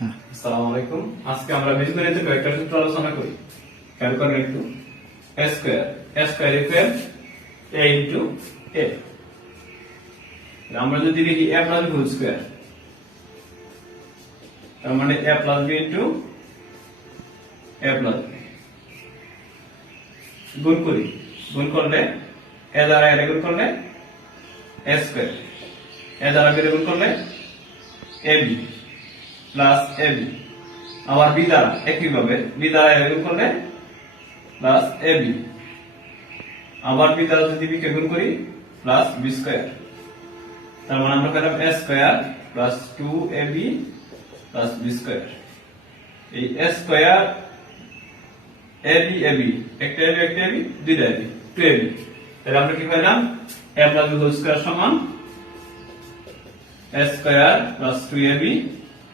আসসালামু আলাইকুম। আজকে আমরা বীজগণিতের কয়েকটা সূত্র আলোচনা করি। খেয়াল করেন একটু a স্কয়ার a আমরা যদি লিখি a plus b whole square তার মানে a plus b into a plus b গুণ করি, গুণ করলে a দ্বারা a গুণ করলে a স্কয়ার a দ্বারা b গুণ করলে ab প্লাস ab আবার b দ্বারা একইভাবে b দ্বারা গুণ করলে প্লাস ab আবার b দ্বারা যদি কে গুণ করি প্লাস b স্কয়ার তার মানে আমরা পেলাম a square plus 2ab plus b square এই a স্কয়ার ab ab একটা ab একটা ab দুইটা ab 2ab তাহলে আমরা কি পেলাম? a plus b whole square সমান a স্কয়ার প্লাস 2ab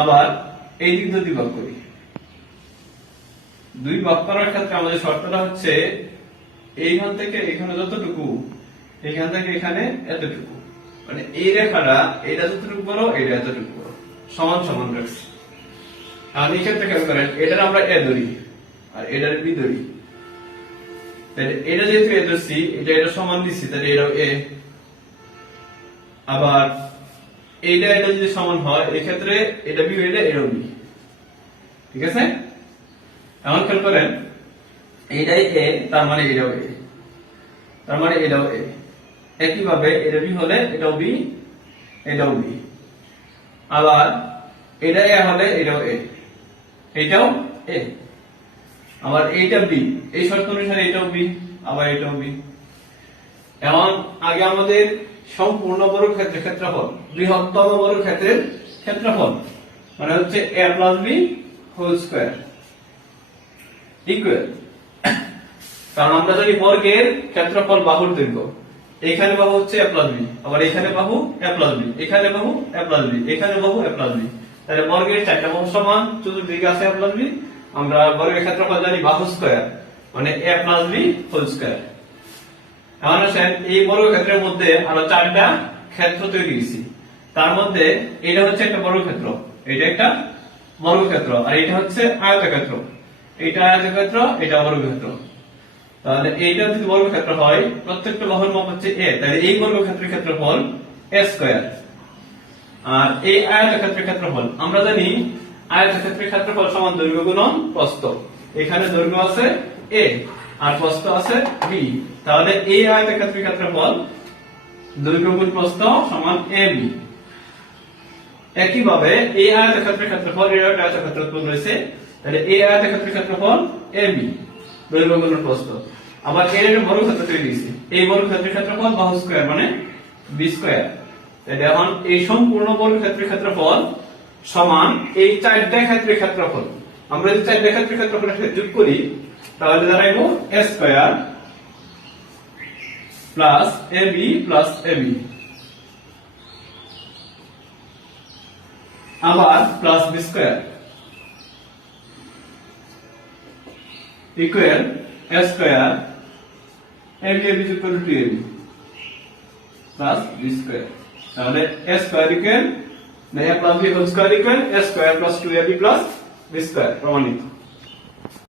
আবার এই দিক দুই ভাগ করি। দুই ভাগ করার ক্ষেত্রে আমাদের শর্তটা হচ্ছে, এইখান থেকে এখানে যতটুকু, এখান থেকে এখানে এতটুকু। মানে এই রেখাটা, এটা যতটুকু বড়, এটা এতটুকু বড়। সমান সমান রাখছি আর এই ক্ষেত্রে করেন, এটার আমরা এ ধরি আর এটার বি ধরি। তাহলে এটা যেহেতু এ ধরছি, এটা এটা সমান দিচ্ছি, তাহলে এটাও এ। আবার এইটা, এটা যদি সমান হয়, এক্ষেত্রে এটা বি এটা এটাও বি ঠিক আছে? এমন খেয়াল করেন, এইটাই এ তার মানে এটাও এ তার মানে এটাও এ একইভাবে এটা বি হলে এটাও বি এটাও বি আবার এটা এ হলে এটাও এ এটাও এ আবার এইটা বি এই শর্ত অনুসারে এটাও বি আবার এটাও বি এমন আগে আমাদের সম্পূর্ণ বর্গক্ষেত্রের ক্ষেত্রফল, বৃহত্তম বর্গক্ষেত্রের ক্ষেত্রফল মানে হচ্ছে A plus B whole square equal কারণ আমরা জানি বর্গের ক্ষেত্রফল বাহুর দৈর্ঘ্য। এখানে বাহু হচ্ছে এ প্লাস বি আবার এখানে বাহু এ প্লাস বি এখানে বাহু এ প্লাস বি এখানে বাহু এ প্লাস বি তাহলে বর্গের চারটা বাহু সমান, চতুর্দিকে আছে এ প্লাস বি আমরা বর্গের ক্ষেত্রফল জানি বাহু স্কয়ার মানে A plus B whole square এখন এই বর্গক্ষেত্রের মধ্যে আরও চারটা ক্ষেত্র তৈরি তার মধ্যে এটা হচ্ছে একটা বর্গক্ষেত্র এটা একটা বর্গক্ষেত্র আর এটা হচ্ছে আয়তক্ষেত্র। এটা আয়তক্ষেত্র, এটা বর্গক্ষেত্র তাহলে এইটা যদি বর্গক্ষেত্র হয়, প্রত্যেকটা মাপ হচ্ছে তাহলে এই বর্গক্ষেত্রের ক্ষেত্রফল আর এই আয়তক্ষেত্রের ক্ষেত্রফল, আমরা জানি আয়তক্ষেত্রের ক্ষেত্রফল সমান দৈর্ঘ্য গুণন প্রস্থ। এখানে দৈর্ঘ্য আছে a আর প্রস্থ আছে b তাহলে এই আয়তক্ষেত্রের ক্ষেত্রফল দৈর্ঘ্য গুণ প্রস্থ সমান ab একইভাবে এই আয়তক্ষেত্রের ক্ষেত্রফল এর একটা আয়তক্ষেত্র উৎপন্ন হয়েছে তাহলে এই আয়তক্ষেত্রের ক্ষেত্রফল ab দৈর্ঘ্য গুণ প্রস্থ। আবার এর একটা বর্গক্ষেত্র তৈরি হয়েছে। এই বর্গক্ষেত্রের ক্ষেত্রফল বাহু স্কয়ার মানে বি স্কয়ার তাহলে এখন এই সম্পূর্ণ বর্গক্ষেত্রের ক্ষেত্রফল সমান এই চারটা ক্ষেত্রের ক্ষেত্রফল আমরা যদি চারটা ক্ষেত্রের ক্ষেত্রফলের সাথে যোগ করি, তাহলে দাঁড়াইব a square plus ab plus ab আবার plus b square equal a square ab ab যোগ করলে 2ab প্লাস b স্কয়ার তাহলে a স্কয়ার ইকুয়াল না a plus b whole square equal a square plus 2ab plus b square প্রমাণিত